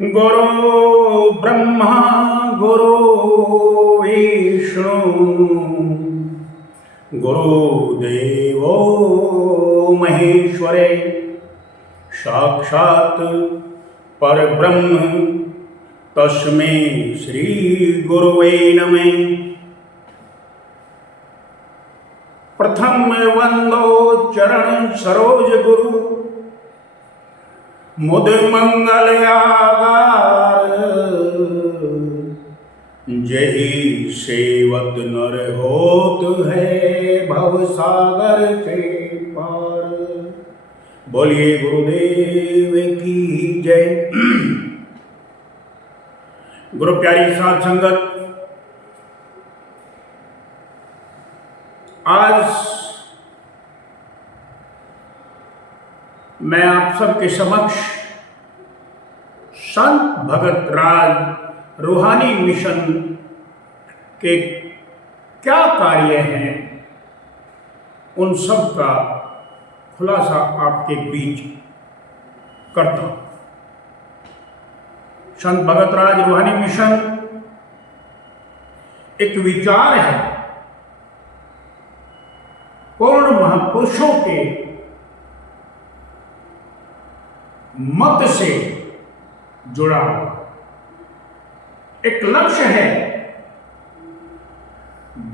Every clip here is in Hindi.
गुरु ब्रह्मा गुरु विष्णु गुरुदेवो महेश्वरे साक्षात् परब्रह्म तस्मै श्री गुरुवे नमः। प्रथम वंदो चरण सरोज गुरु मुद मंगल आगार। जही सेवत नर होत है भव सागर के पार। बोलिए गुरुदेव की जय। गुरु प्यारी साध संगत, आज मैं आप सबके समक्ष संत भगत राज रूहानी मिशन के क्या कार्य हैं उन सब का खुलासा आपके बीच करता हूं। संत भगत राज रूहानी मिशन एक विचार है, पूर्ण महापुरुषों के मत से जुड़ा हुआ एक लक्ष्य है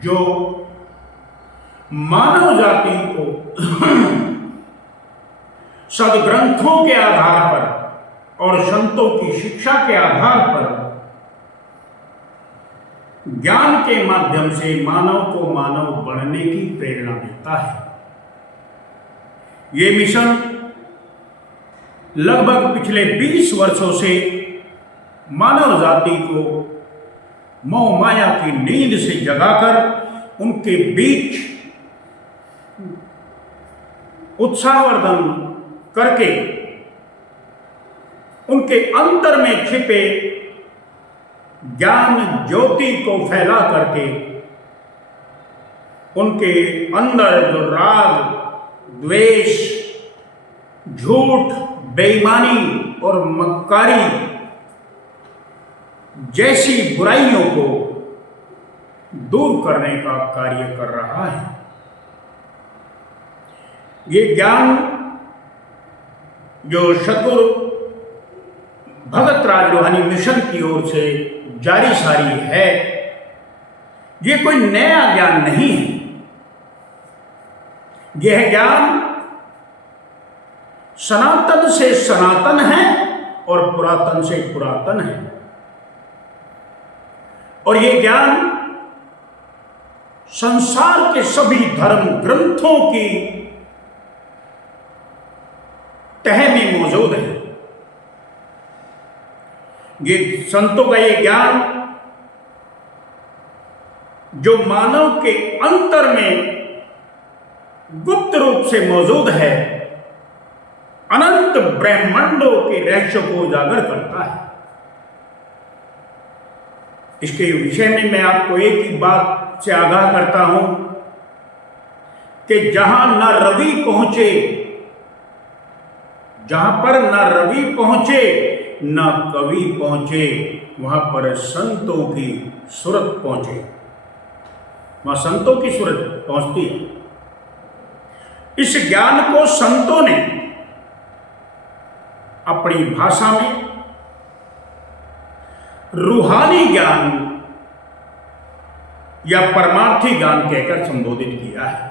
जो मानव जाति को सदग्रंथों के आधार पर और संतों की शिक्षा के आधार पर ज्ञान के माध्यम से मानव को मानव बनने की प्रेरणा देता है। ये मिशन लगभग पिछले 20 वर्षों से मानव जाति को मोह माया की नींद से जगाकर उनके बीच उत्साहवर्धन करके उनके अंतर में छिपे ज्ञान ज्योति को फैला करके उनके अंदर जो राग, द्वेष, झूठ, बेईमानी और मक्कारी जैसी बुराइयों को दूर करने का कार्य कर रहा है। ये ज्ञान जो सतगुरु भगत राज रूहानी मिशन की ओर से जारी सारी है, ये कोई नया ज्ञान नहीं है। यह ज्ञान सनातन से सनातन है और पुरातन से पुरातन है। और ये ज्ञान संसार के सभी धर्म ग्रंथों की तह में मौजूद है। ये संतों का ये ज्ञान जो मानव के अंतर में गुप्त रूप से मौजूद है, अनंत ब्रह्मांडों के रहस्य को उजागर करता है। इसके विषय में मैं आपको एक ही बात से आगाह करता हूं कि जहां न रवि पहुंचे, जहां पर न रवि पहुंचे न कवि पहुंचे, वहां पर संतों की सूरत पहुंचे, वहां संतों की सूरत पहुंचती है। इस ज्ञान को संतों ने अपनी भाषा में रूहानी ज्ञान या परमार्थी ज्ञान कहकर संबोधित किया है,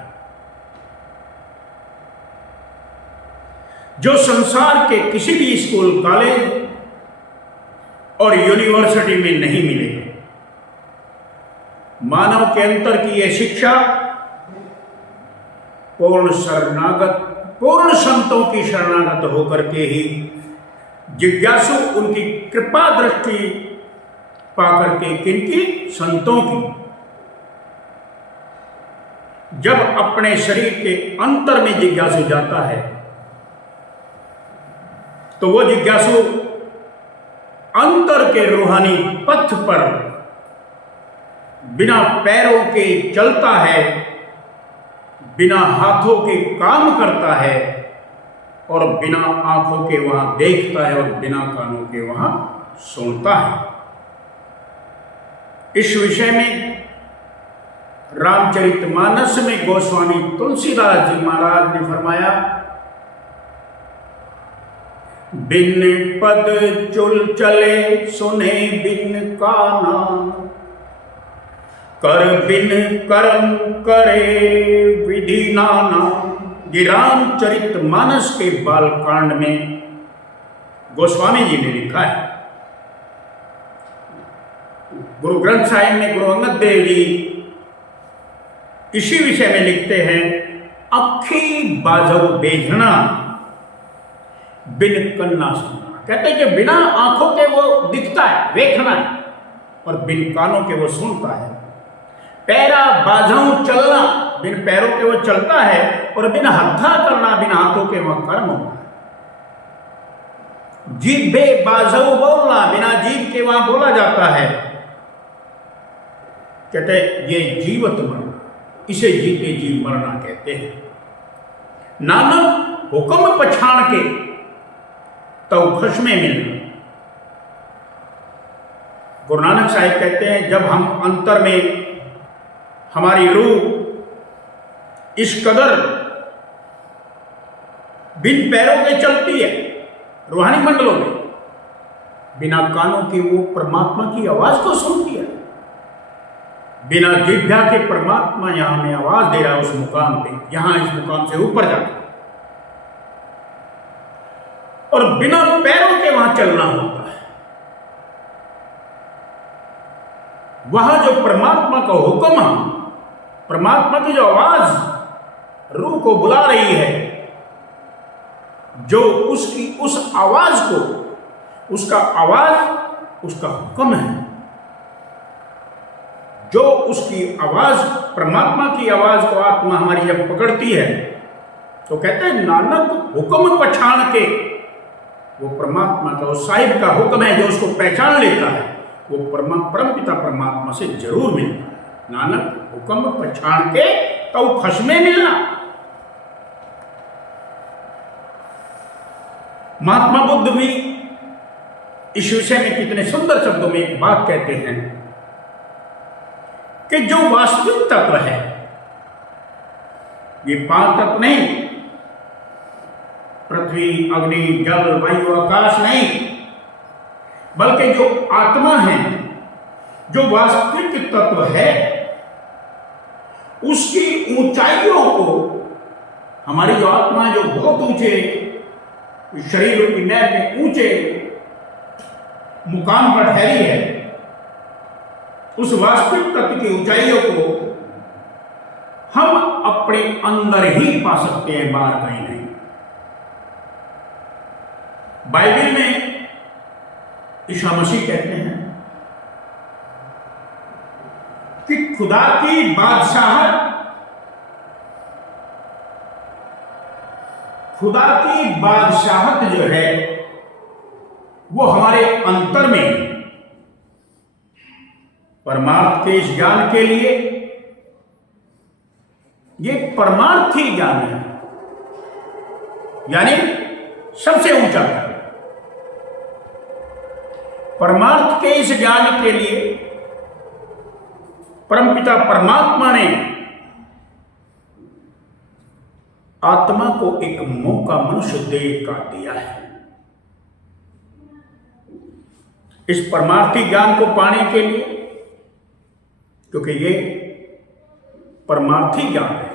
जो संसार के किसी भी स्कूल, कॉलेज और यूनिवर्सिटी में नहीं मिलेगा। मानव के अंतर की यह शिक्षा पूर्ण शरणागत, पूर्ण संतों की शरणागत होकर के ही जिज्ञासु उनकी कृपा दृष्टि पाकर के, किनकी? संतों की, जब अपने शरीर के अंतर में जिज्ञासु जाता है तो वो जिज्ञासु अंतर के रूहानी पथ पर बिना पैरों के चलता है, बिना हाथों के काम करता है और बिना आंखों के वहां देखता है और बिना कानों के वहां सुनता है। इस विषय में रामचरितमानस में गोस्वामी तुलसीदास जी महाराज ने फरमाया, बिन पद चुल चले सुने बिन काना, कर बिन कर्म करे विधि नाना। ये रामचरितमानस के बालकांड में गोस्वामी जी ने लिखा है। गुरु ग्रंथ साहिब में गुरु अंगद देव जी इसी विषय में लिखते हैं, अखी बाजव बेझना बिन कन्ना सुनना। कहते हैं कि बिना आंखों के वो दिखता है, देखना है, और बिन कानों के वो सुनता है। पैरा बाजव चलना, बिन पैरों के वो चलता है, और बिन हत्था करना, बिन हाथों के वह कर्म होता है। जीभे बाजव बोलना, बिना जीभ के वहां बोला जाता है। कहते ये जीवत मरना, इसे जीते जी मरना कहते हैं। नानक हुक्म पछाण के तब खश्मे मिलना। गुरु नानक साहिब कहते हैं, जब हम अंतर में हमारी रूह इस कदर बिन पैरों के चलती है रूहानी मंडलों में, बिना कानों के वो परमात्मा की आवाज को सुनती है, बिना जिह्वा के परमात्मा यहां हमें आवाज दे रहा है उस मुकाम पे, यहां इस मुकाम से ऊपर जाकर, और बिना पैरों के वहां चलना होता है। वहां जो परमात्मा का हुक्म, परमात्मा की जो आवाज रूह को बुला रही है, जो उसकी उस आवाज को, उसका आवाज उसका हुक्म है, जो उसकी आवाज, परमात्मा की आवाज को आत्मा हमारी जब पकड़ती है, तो कहते हैं नानक हुक्म पछाण के, वो परमात्मा का, उस साहिब का हुक्म है जो उसको पहचान लेता है, वो परम पिता परमात्मा से जरूर मिलता है। नानक हुक्म पछाण के तो खश्मे मिलना। महात्मा बुद्ध भी इस विषय में कितने सुंदर शब्दों में एक बात कहते हैं कि जो वास्तविक तत्व है, ये 5 तत्व नहीं, पृथ्वी अग्नि जल वायु आकाश नहीं, बल्कि जो आत्मा है, जो वास्तविक तत्व है, उसकी ऊंचाइयों को, हमारी जो आत्मा है जो बहुत ऊंचे शरीर की नैब में ऊंचे मुकाम पर ठहरी है, उस वास्तविक तत्व की ऊंचाइयों को हम अपने अंदर ही पा सकते हैं, बाहर कहीं नहीं। बाइबल में ईसा मसीह कहते हैं कि खुदा की बादशाहत, खुदा की बादशाहत जो है वो हमारे अंतर में है। परमार्थ के इस ज्ञान के लिए, ये परमार्थी ज्ञान है, यानी सबसे ऊंचा ज्ञान। परमार्थ के इस ज्ञान के लिए परमपिता परमात्मा ने आत्मा को एक मौका मनुष्य देह का दिया है। इस परमार्थी ज्ञान को पाने के लिए, क्योंकि ये परमार्थी ज्ञान है,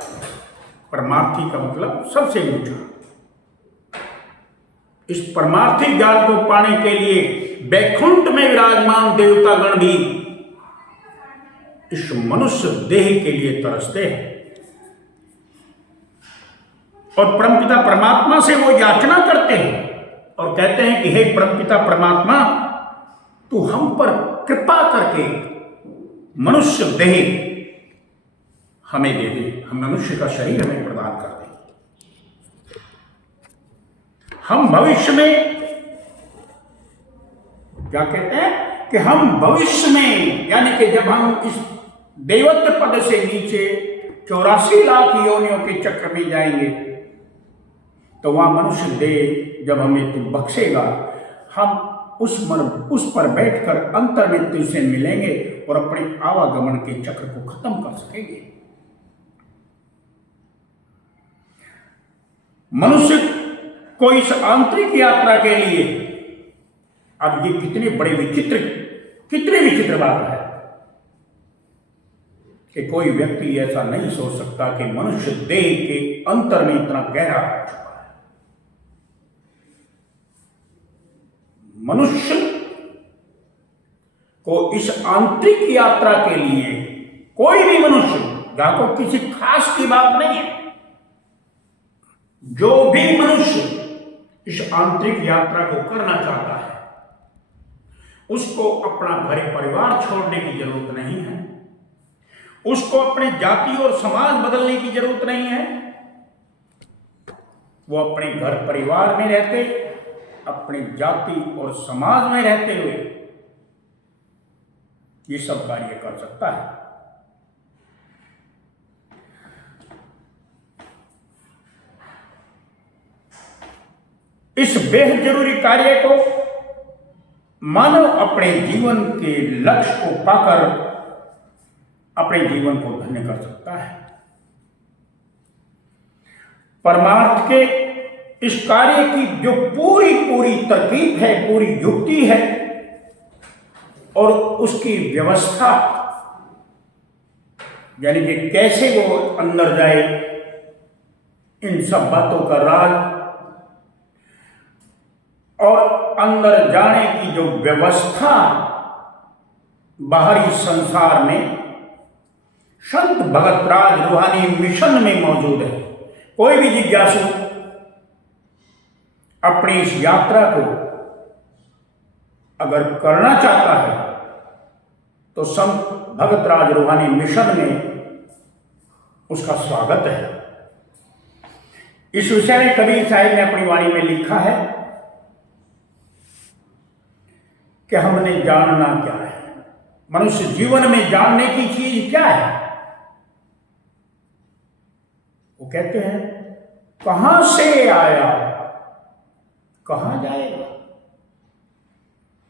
परमार्थी का मतलब सबसे ऊंचा, इस परमार्थी ज्ञान को पाने के लिए वैकुंठ में विराजमान देवतागण भी इस मनुष्य देह के लिए तरसते हैं, और परमपिता परमात्मा से वो याचना करते हैं और कहते हैं कि हे परमपिता परमात्मा, तू हम पर कृपा करके मनुष्य देह हमें दे दे, हम मनुष्य का शरीर हमें प्रदान कर दे। हम भविष्य में क्या कहते हैं कि हम भविष्य में, यानी कि जब हम इस देवत्व पद से नीचे 84 लाख योनियों के चक्र में जाएंगे, तो वहां मनुष्य देह जब हमें तू बख्शेगा, हम उस पर बैठकर अंतर्मृत्यु से मिलेंगे और अपने आवागमन के चक्र को खत्म कर सकेंगे। मनुष्य को इस आंतरिक यात्रा के लिए, अब ये कितनी विचित्र बात है कि कोई व्यक्ति ऐसा नहीं सोच सकता कि मनुष्य देह के अंतर में इतना गहरा रह चुका है। मनुष्य को इस आंतरिक यात्रा के लिए, कोई भी मनुष्य, जहां को किसी खास की बात नहीं है, जो भी मनुष्य इस आंतरिक यात्रा को करना चाहता है, उसको अपना घर परिवार छोड़ने की जरूरत नहीं है, उसको अपने जाति और समाज बदलने की जरूरत नहीं है। वो अपने घर परिवार में रहते, अपनी जाति और समाज में रहते हुए ये सब कार्य कर सकता है। इस बेहद जरूरी कार्य को मानव अपने जीवन के लक्ष्य को पाकर अपने जीवन को धन्य कर सकता है। परमार्थ के इस कार्य की जो पूरी तरकीब है, पूरी युक्ति है और उसकी व्यवस्था, यानी कि कैसे वो अंदर जाए, इन सब बातों का राज और अंदर जाने की जो व्यवस्था बाहरी संसार में संत भगतराज रूहानी मिशन में मौजूद है। कोई भी जिज्ञासु अपनी इस यात्रा को अगर करना चाहता है तो संत भगतराज रूहानी मिशन में उसका स्वागत है। इस विषय में कबीर साहिब ने अपनी वाणी में लिखा है कि हमने जानना क्या है, मनुष्य जीवन में जानने की चीज क्या है। वो कहते हैं कहां से आया, कहां जाएगा,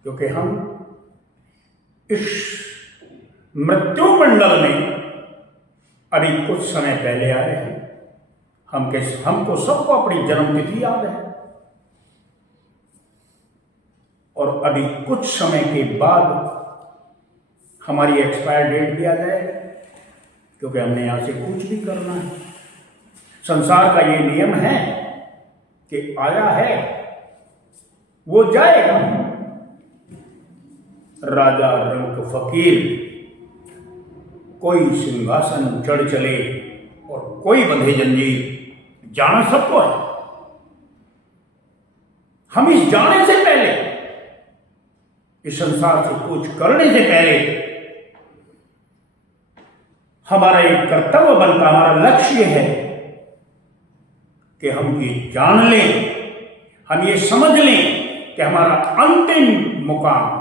क्योंकि हम इस मृत्यु मंडल में अभी कुछ समय पहले आए हैं। हमको सबको अपनी जन्मतिथि याद है और अभी कुछ समय के बाद हमारी एक्सपायर डेट भी आ जाएगी, क्योंकि हमने यहां से कुछ भी करना है। संसार का ये नियम है कि आया है वो जाएगा। राजा रंक फकीर, कोई सिंहासन चढ़ चले और कोई बंधे जंजीर, जाना सबको है। हम इस जाने से पहले, इस संसार से कुछ करने से पहले हमारा एक कर्तव्य बनता, हमारा लक्ष्य है कि हम ये जान लें, हम ये समझ लें कि हमारा अंतिम मुकाम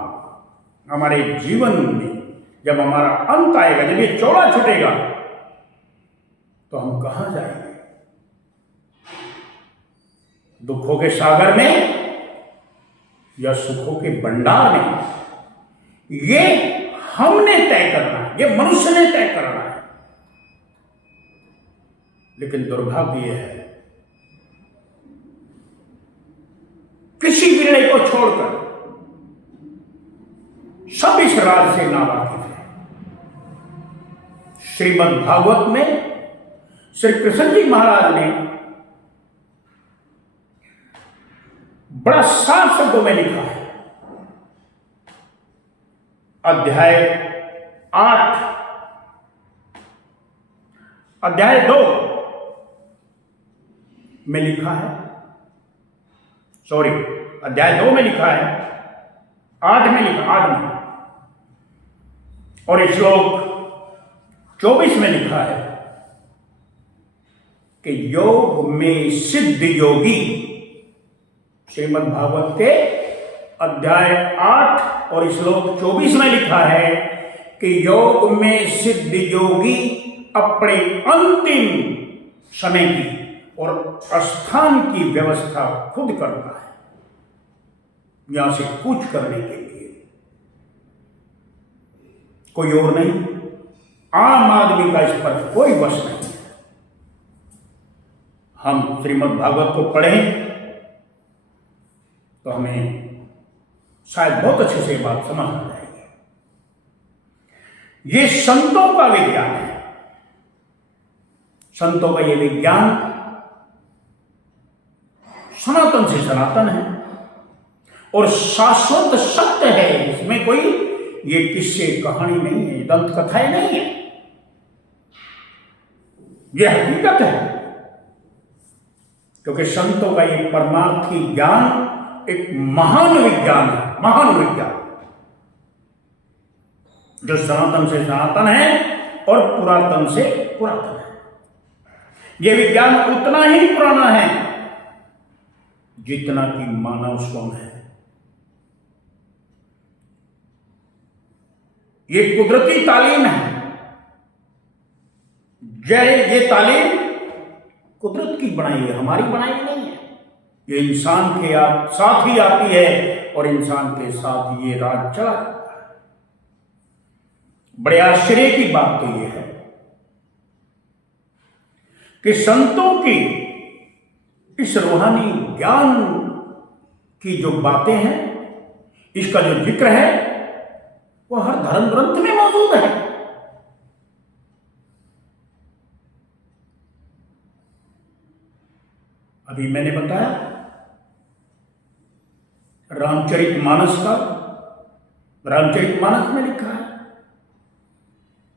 हमारे जीवन में, जब हमारा अंत आएगा, जब ये चौड़ा छूटेगा, तो हम कहां जाएंगे? दुखों के सागर में या सुखों के भंडार में? ये हमने तय करना है, ये मनुष्य ने तय करना है। लेकिन दुर्भाग्य है, किसी विरले को छोड़कर सब इस राज से नावाकिफ है। श्रीमद् भागवत में श्री कृष्ण जी महाराज ने बड़ा साफ शब्दों में लिखा है। अध्याय 8, अध्याय 2 में लिखा है, अध्याय 2 में लिखा है, 8 में लिखा, 8 में, और श्लोक 24 में लिखा है कि योग में सिद्ध योगी। श्रीमद् भागवत के अध्याय 8 और श्लोक 24 में लिखा है कि योग में सिद्ध योगी अपने अंतिम समय की और स्थान की व्यवस्था खुद करता है। यहां से कूच करने के लिए, कोई और नहीं। आम आदमी का इस पर कोई वश नहीं है। हम श्रीमद् भागवत को पढ़ें तो हमें शायद बहुत अच्छे से बात समझ आ जाएगी। ये संतों का विज्ञान है। संतों का ये विज्ञान सनातन से सनातन है और शाश्वत सत्य है। इसमें कोई ये किस्से कहानी नहीं है, दंत कथाएं नहीं है, यह हकीकत है। क्योंकि संतों का ये परमार्थी ज्ञान एक महान विज्ञान है, महान विज्ञान जो सनातन से सनातन है और पुरातन से पुरातन है। यह विज्ञान उतना ही पुराना है जितना कि मानव स्वयं है। ये कुदरती तालीम है। ये तालीम कुदरत की बनाई है, हमारी बनाई नहीं है। ये इंसान के साथ ही आती है और इंसान के साथ ये राज चला जाता है। बड़े आश्चर्य की बात तो ये है कि संतों की इस रूहानी ज्ञान की जो बातें हैं, इसका जो जिक्र है, वो हर धर्म ग्रंथ में मौजूद है। अभी मैंने बताया रामचरितमानस का, रामचरितमानस में लिखा है,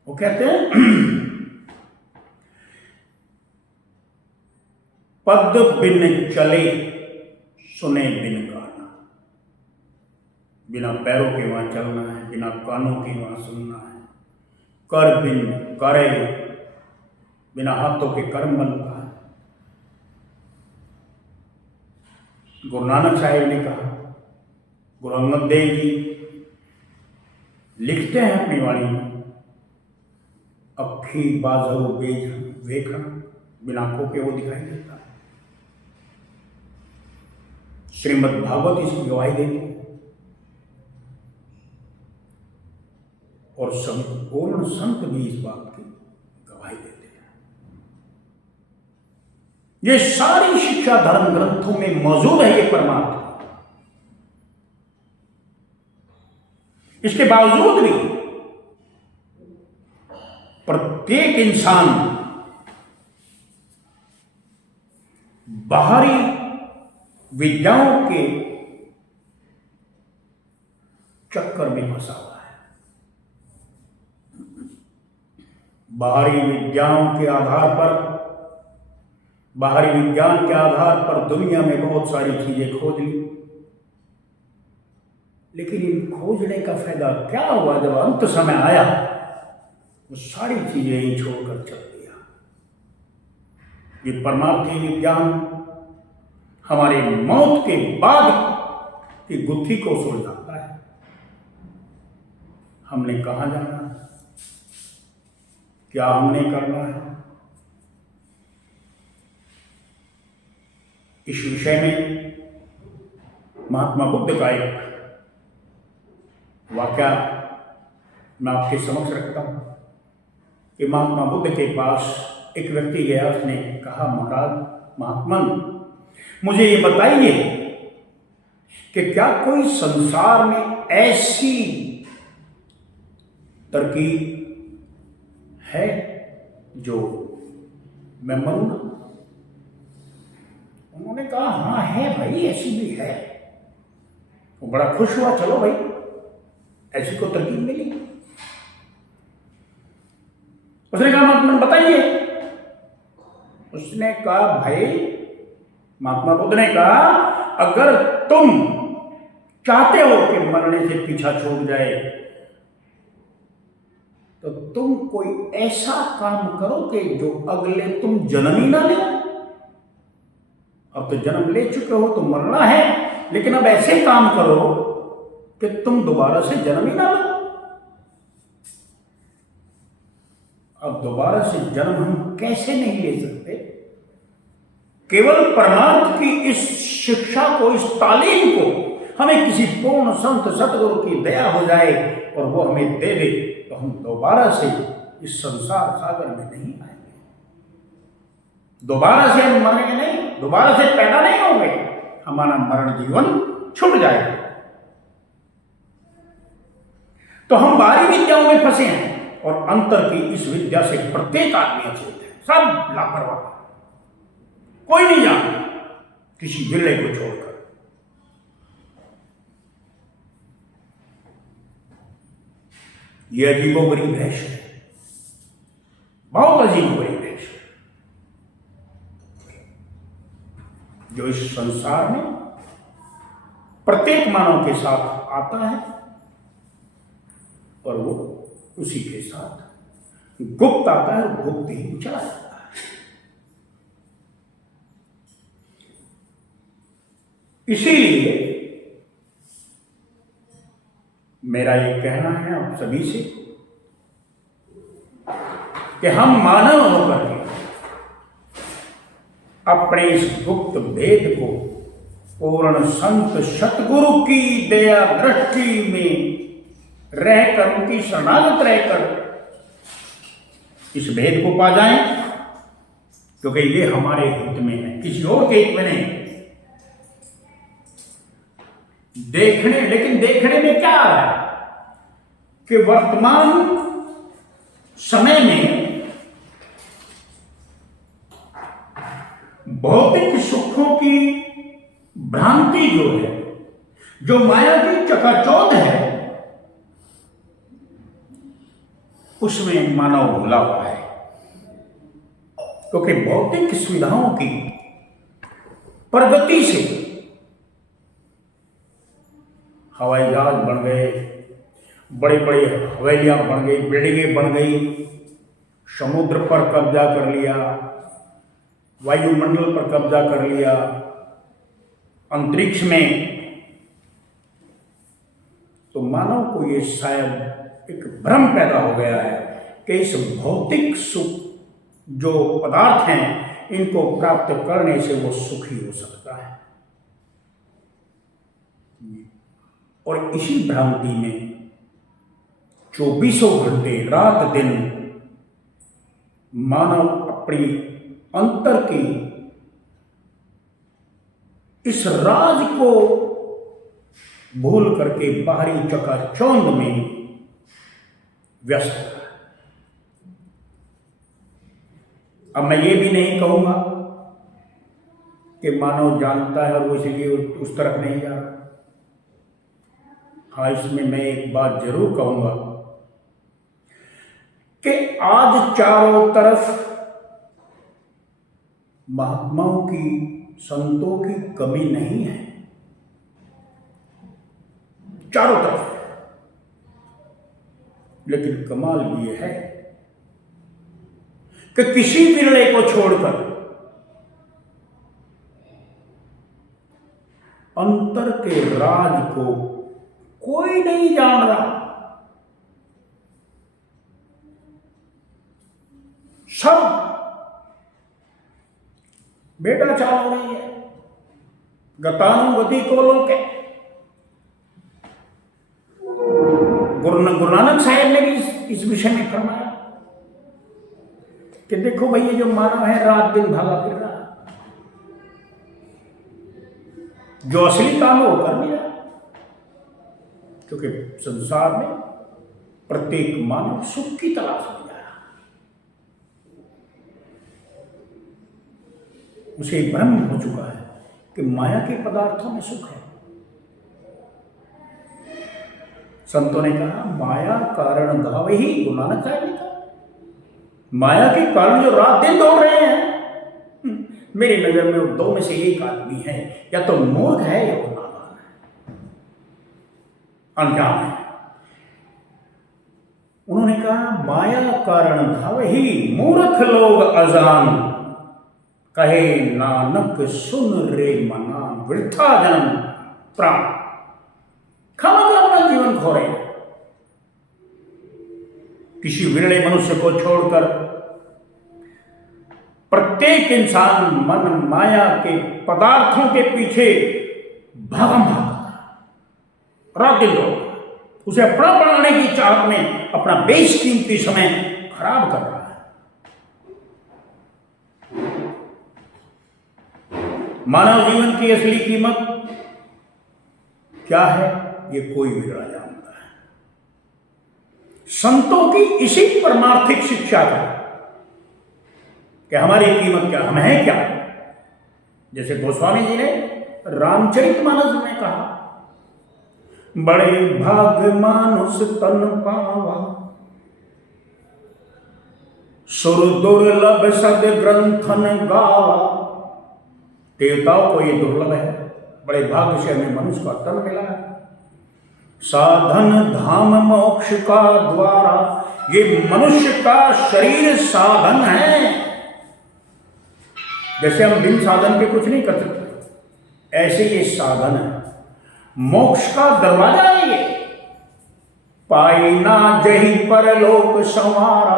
वो कहते हैं पद बिन चले सुने बिन गाना। बिना पैरों के वहां चलना है, बिना कानों के वहां सुनना है। कर बिन करे, बिना हाथों के कर्म बनता है। गुरु नानक साहिब ने कहा, गुरु अंगद देव जी लिखते हैं अपनी वाणी में, अखी बाजू बेज वेखण, बिना आंखों के वो दिखाई देता है। श्रीमद् भागवत इसकी गवाही देती है और संपूर्ण संत भी इस बात की गवाही देते हैं। ये सारी शिक्षा धर्म ग्रंथों में मौजूद है, ये परमार्थ। इसके बावजूद भी प्रत्येक इंसान बाहरी विद्याओं के चक्कर में फंसा हुआ है। बाहरी विद्याओं के आधार पर, बाहरी विज्ञान के आधार पर दुनिया में बहुत सारी चीजें खोज ली, लेकिन इन खोजने का फायदा क्या हुआ? जब अंत समय आया वो सारी चीजें ही छोड़कर चल दिया। ये परमार्थी विज्ञान हमारे मौत के बाद की गुत्थी को सुलझाता है। हमने कहां जाना है, क्या हमने करना है, इस विषय में महात्मा बुद्ध का एक वाकया मैं आपके समक्ष रखता हूं कि महात्मा बुद्ध के पास एक व्यक्ति गया। उसने कहा, महाराज महात्मन, मुझे ये बताइए कि क्या कोई संसार में ऐसी तरकीब है जो मैं मरूं ना? उन्होंने कहा, हाँ है भाई, ऐसी भी है। वो बड़ा खुश हुआ, चलो भाई ऐसी को तरकीब मिली। उसने कहा, महात्मा बताइए। उसने कहा, भाई, महात्मा बुद्ध ने कहा, अगर तुम चाहते हो कि मरने से पीछा छूट जाए तो तुम कोई ऐसा काम करो कि जो अगले तुम जन्म ही ना ले। अब तो जन्म ले चुके हो तो मरना है, लेकिन अब ऐसे काम करो कि तुम दोबारा से जन्म ही ना लो। अब दोबारा से जन्म हम कैसे नहीं ले सकते? केवल परमार्थ की इस शिक्षा को, इस तालीम को हमें किसी पूर्ण संत सतगुरु की दया हो जाए और वो हमें दे दे, तो हम दोबारा से इस संसार सागर में नहीं आएंगे, दोबारा से हम मरेंगे नहीं, दोबारा से पैदा नहीं होंगे, हमारा मरण जीवन छूट जाएगा। तो हम बाहरी विद्याओं में फंसे हैं और अंतर की इस विद्या से प्रत्येक आदमी अचेत है, सब लापरवाह, कोई नहीं जानता किसी विरले को छोड़कर। यह अजीबोगरीब भेष है, बहुत अजीबोगरीब भेष है, जो इस संसार में प्रत्येक मानव के साथ आता है और वो उसी के साथ गुप्त आता है और गुप्त ही चला जाता है। इसीलिए मेरा ये कहना है आप सभी से कि हम मानव होकर के अपने इस गुप्त भेद को पूर्ण संत सतगुरु की दया दृष्टि में रहकर, उनकी शरणागत रहकर इस भेद को पा जाएं, क्योंकि ये हमारे हित में है, किसी और के हित में नहीं। लेकिन देखने में क्या आ रहा है कि वर्तमान समय में भौतिक सुखों की भ्रांति जो है, जो माया की चकाचौंध है, उसमें मानव भूला हुआ है, क्योंकि भौतिक सुविधाओं की प्रगति से हवाई जहाज बन गए, बड़ी बड़ी हवेलियां बन गई, बिल्डिंगें बन गई, समुद्र पर कब्जा कर लिया, वायुमंडल पर कब्जा कर लिया, अंतरिक्ष में। तो मानव को ये शायद एक भ्रम पैदा हो गया है कि इस भौतिक सुख जो पदार्थ हैं, इनको प्राप्त करने से वो सुखी हो सकता है। और इसी भ्रांति में 24 घंटे रात दिन मानव अपनी अंतर की इस राज को भूल करके बाहरी चकाचौंध में व्यस्त है। अब मैं ये भी नहीं कहूंगा कि मानव जानता है और वो इसलिए उस तरफ नहीं जा रहा। हाँ, इसमें मैं एक बात जरूर कहूंगा कि आज चारों तरफ महात्माओं की, संतों की कमी नहीं है, चारों तरफ। लेकिन कमाल ये है कि किसी विरले को छोड़कर अंतर के राज को कोई नहीं जान रहा। सब बेटा चाल रही है, गतानुगति को लोग। गुरु नानक साहेब ने भी इस विषय में फरमाया कि देखो भाई, ये जो मानव है रात दिन भागा फिर रहा, जो असली काम है वो कर नहीं रहा। क्योंकि संसार में प्रत्येक मानव सुख की तलाश में जा रहा, उसे भ्रम हो चुका है कि माया के पदार्थों में सुख है। संतों ने कहा माया कारण गाव ही, गुरु नानक साहब ने कहा माया के कारण जो रात दिन दौड़ रहे हैं, मेरी नजर में वो दो में से एक आदमी है, या तो मूर्ख है या वो नादान है, अनजान है। उन्होंने कहा माया कारण धाव ही, मूर्ख लोग अजान, कहे नानक सुन रे मना, वृथा जन्म प्राण। खामखा अपना जीवन खो रहे हैं। किसी विरले मनुष्य को छोड़कर प्रत्येक इंसान मन माया के पदार्थों के पीछे भागम भागा, रात दिन दौड़, उसे अपना बनाने की चाहत में अपना बेशकीमती समय खराब कर रहा है। मानव जीवन की असली कीमत क्या है, ये कोई भी बड़ा जानता है। संतों की इसी परमार्थिक शिक्षा का कि हमारी कीमत क्या, हम हैं क्या। जैसे गोस्वामी जी ने रामचरितमानस में कहा, बड़े भाग मानुष तन पावा, सुर दुर्लभ सद ग्रंथन गावा। देवताओं को ये दुर्लभ है, बड़े भाग्य से हमें मनुष्य का तन मिला है। साधन धाम मोक्ष का द्वारा, ये मनुष्य का शरीर साधन है। जैसे हम बिन साधन के कुछ नहीं कर सकते, ऐसे ये साधन है, मोक्ष का दरवाजा है ये। पाई ना जही परलोक संवारा,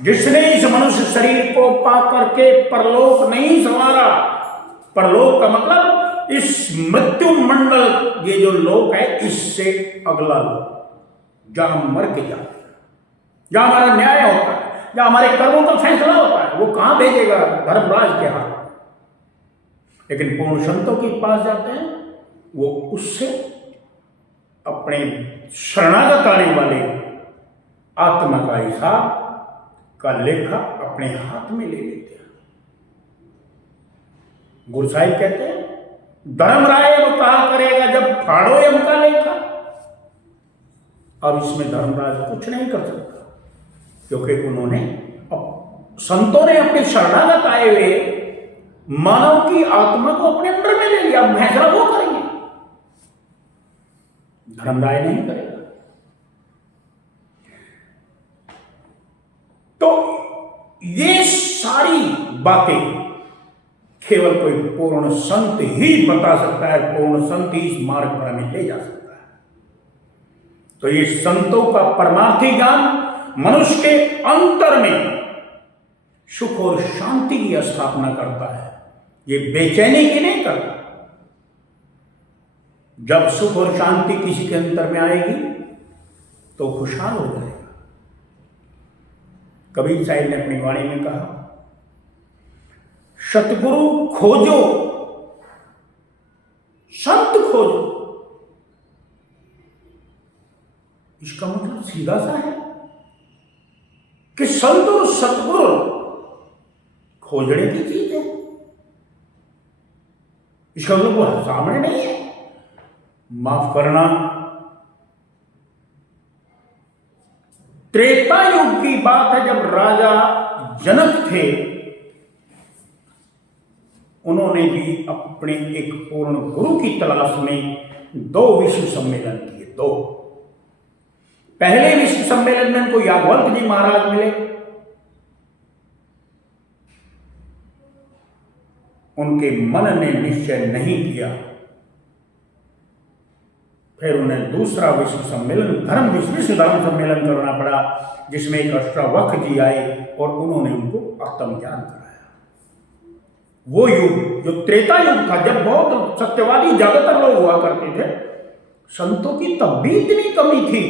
जिसने इस मनुष्य शरीर को पा करके परलोक नहीं संवारा। परलोक का मतलब इस मृत्यु मंडल, ये जो लोक है, इससे अगला लोक, जहां मर के जाते हैं, जहां हमारा न्याय होता है, जहां हमारे कर्मों का फैसला होता है, वो कहां भेजेगा? धर्मराज के हाथ। लेकिन पूर्ण संतों के पास जाते हैं, वो उससे अपने शरणागत आने वाले आत्मा का हिसाब का लेखा अपने हाथ में ले लेते हैं। गुरु साहिब कहते हैं, धर्मराय अब कहा करेगा जब फाड़ो यम का लेखा। अब इसमें धर्मराज कुछ नहीं कर सकता, क्योंकि उन्होंने संतों ने अपने शरणागत आए हुए मानव की आत्मा को अपने अंदर में ले लिया। अब फैसला वो करेंगे, धर्मराय नहीं करेगा। तो ये सारी बातें केवल कोई पूर्ण संत ही बता सकता है, पूर्ण संत ही इस मार्ग पर हमें ले जा सकता है। तो ये संतों का परमार्थी ज्ञान मनुष्य के अंतर में सुख और शांति की स्थापना करता है, ये बेचैनी की नहीं करता। जब सुख और शांति किसी के अंतर में आएगी तो खुशहाल हो जाएगा। कबीर साहिब ने अपनी वाणी में कहा, सतगुरु खोजो, संत खोजो। इसका मतलब सीधा सा है कि संत और सतगुरु खोजने की चीज है। इसका मतलब वो सामने नहीं है। माफ करना, त्रेता युग की बात है, जब राजा जनक थे, उन्होंने भी अपने एक पूर्ण गुरु की तलाश में 2 विश्व सम्मेलन किए। 2 पहले विश्व सम्मेलन में उनको याज्ञवल्क्य जी महाराज मिले। उनके मन ने निश्चय नहीं किया, फिर उन्हें दूसरा विश्व सम्मेलन, विश्व धर्म सम्मेलन करना पड़ा, जिसमें एक अष्टावक्र जी आए और उन्होंने उनको आत्मज्ञान कराया। वो युग जो त्रेता युग था, जब बहुत सत्यवादी ज्यादातर लोग हुआ करते थे, संतों की तब भी इतनी कमी थी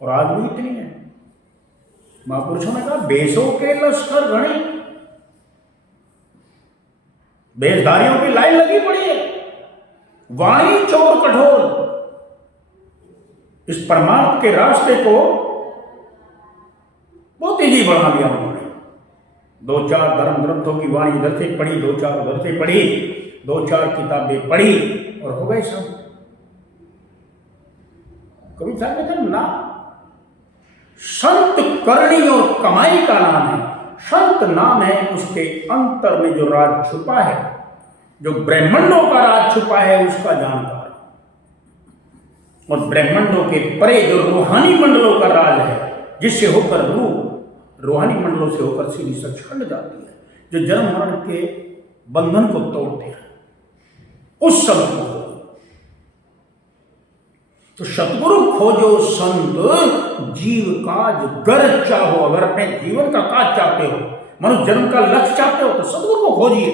और आज भी इतनी है। महापुरुषों ने कहा, बेसों के लश्कर घने, बेसधारियों की लाइन लगी पड़ी है, वाणी चोर कठोर। इस परमार्थ के रास्ते को बहुत इजी बना दिया उन्होंने। 2-4 धर्म ग्रंथों की वाणी इधर से पढ़ी, 2-4 उधर से पढ़ी, 2-4 किताबें पढ़ी और हो गए सब। कबीर साहब कहते हैं ना, संत करनी और कमाई का नाम है। संत नाम है उसके अंतर में जो राज छुपा है, जो ब्रह्मांडों का राज छुपा है, उसका जानकार। और ब्रह्मांडों के परे जो रूहानी मंडलों का राज है, जिससे होकर रूह रूहानी मंडलों से होकर सीधी सचखंड जाती है, जो जन्म मरण के बंधन को तोड़ते हैं, उस संत को खोजो। तो सतगुरु खोजो संत जीव काज गर चाहो। अगर अपने जीवन का काज चाहते हो, मनुष्य जन्म का लक्ष्य चाहते हो, तो सतगुरु को खोजिए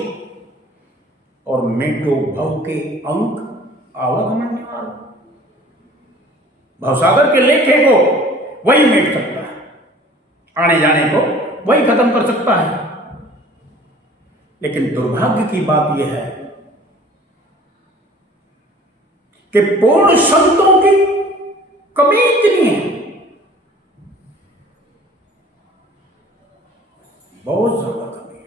और मेटो भव के अंक आवागमन निवारण। भवसागर के लेखे को वही मिट सकता है, आने जाने को वही खत्म कर सकता है। लेकिन दुर्भाग्य की बात यह है कि पूर्ण संतों की कमी इतनी है, बहुत ज्यादा कमी है।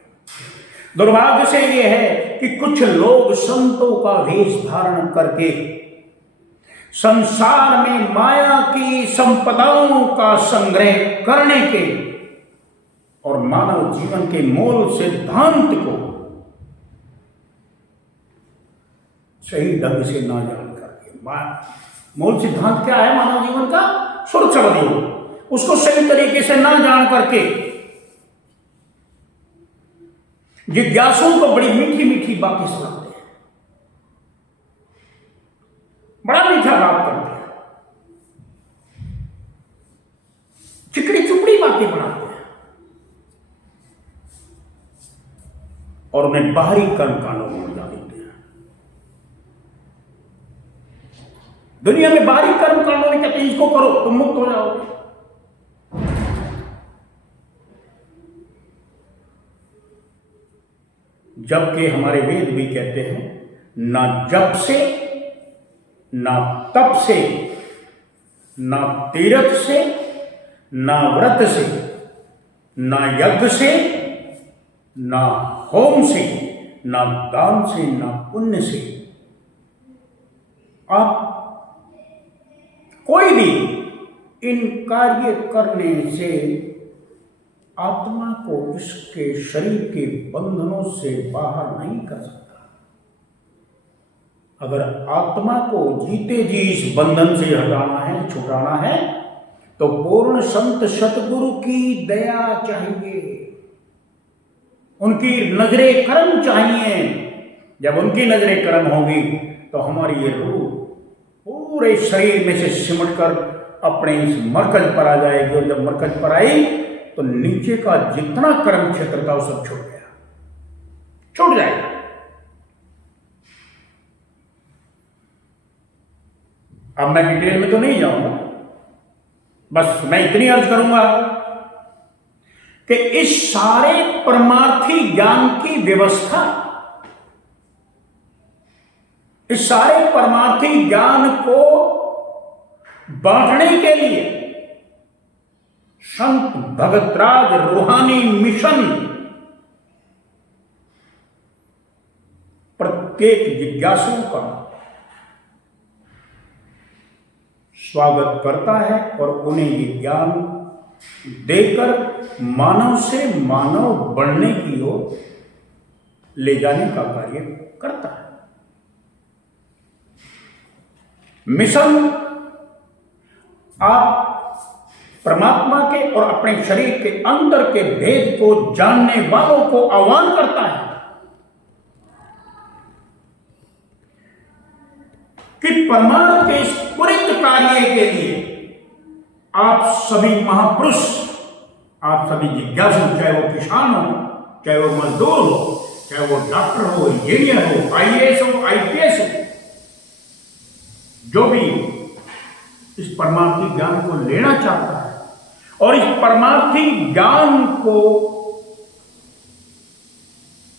दुर्भाग्य से यह है कि कुछ लोग संतों का वेश धारण करके संसार में माया की संपदाओं का संग्रह करने के और मानव जीवन के मूल सिद्धांत को सही ढंग से ना जान करके, मूल सिद्धांत क्या है मानव जीवन का? सुरक्षावादी हो, उसको सही तरीके से ना जान करके जिज्ञासुओं को बड़ी मीठी मीठी बातें सुनाते हैं, बड़ा मीठा बात करते हैं, चिकड़ी चुपड़ी बातें बनाते हैं और उन्हें बाहरी कर्म कांडों में उलझा देते हैं। दुनिया में बाहरी कर्म कांडों में कहते हैं इसको करो तुम मुक्त हो जाओगे। जबकि हमारे वेद भी कहते हैं ना जप से, ना तप से, ना तीर्थ से, ना व्रत से, ना यज्ञ से, ना होम से, ना दान से, ना पुण्य से आप कोई भी इन कार्य करने से आत्मा को इसके शरीर के बंधनों से बाहर नहीं कर सकता। अगर आत्मा को जीते जी इस बंधन से हटाना है, छुटाना है, तो पूर्ण संत सतगुरु की दया चाहिए, उनकी नजरे करम चाहिए। जब उनकी नजरे करम होगी तो हमारी ये रूह पूरे शरीर में से सिमट कर अपने इस मरकज पर आ जाएगी, और जब मरकज पर आई तो नीचे का जितना कर्म क्षेत्र था वो सब छूट गया, छूट जाएगा। अब मैं डिटेल में तो नहीं जाऊंगा, बस मैं इतनी अर्ज करूंगा कि इस सारे परमार्थी ज्ञान की व्यवस्था, इस सारे परमार्थी ज्ञान को बांटने के लिए संत भगतराज रूहानी मिशन प्रत्येक जिज्ञासु का स्वागत करता है और उन्हें ये ज्ञान देकर मानव से मानव बढ़ने की ओर ले जाने का कार्य करता है। मिशन आप परमात्मा के और अपने शरीर के अंदर के भेद को जानने वालों को आह्वान करता है कि परमाणु के इस त्वरित कार्य के लिए आप सभी महापुरुष, आप सभी जिज्ञासु, चाहे वो किसान हो, चाहे वो मजदूर हो, चाहे वो डॉक्टर हो, इंजीनियर हो, आईएएस हो, आईपीएस हो, जो भी इस परमार्थी ज्ञान को लेना चाहता है और इस परमार्थी ज्ञान को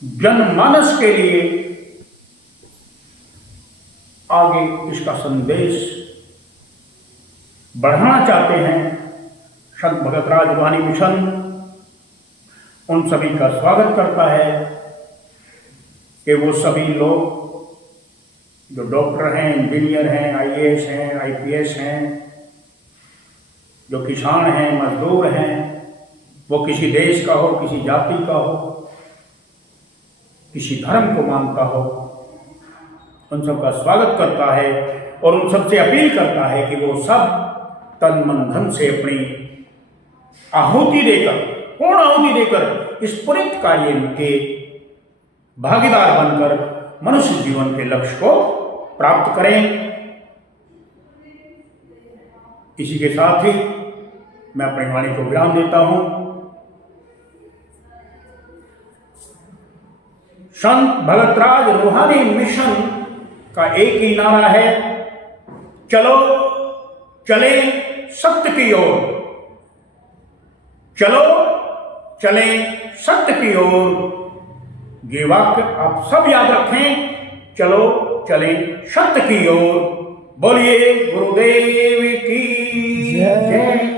जनमानस के लिए आगे इसका संदेश बढ़ाना चाहते हैं, संत भगतराज रूहानी मिशन उन सभी का स्वागत करता है कि वो सभी लोग जो डॉक्टर हैं, इंजीनियर हैं, आईएएस हैं, आईपीएस हैं, जो किसान हैं, मजदूर हैं, वो किसी देश का हो, किसी जाति का हो, किसी धर्म को मानता हो, उन सब का स्वागत करता है और उन सब से अपील करता है कि वो सब तन मन धन से अपनी आहुति देकर, पूर्ण आहुति देकर इस पुरित कार्य के भागीदार बनकर मनुष्य जीवन के लक्ष्य को प्राप्त करें। इसी के साथ ही मैं अपनी वाणी को विराम देता हूं। संत भगतराज रूहानी मिशन का एक ही नारा है, चलो चले सत्य की ओर, चलो चले सत्य की ओर। ये वाक्य आप सब याद रखें, चलो चले सत्य की ओर। बोलिए गुरुदेव की जय।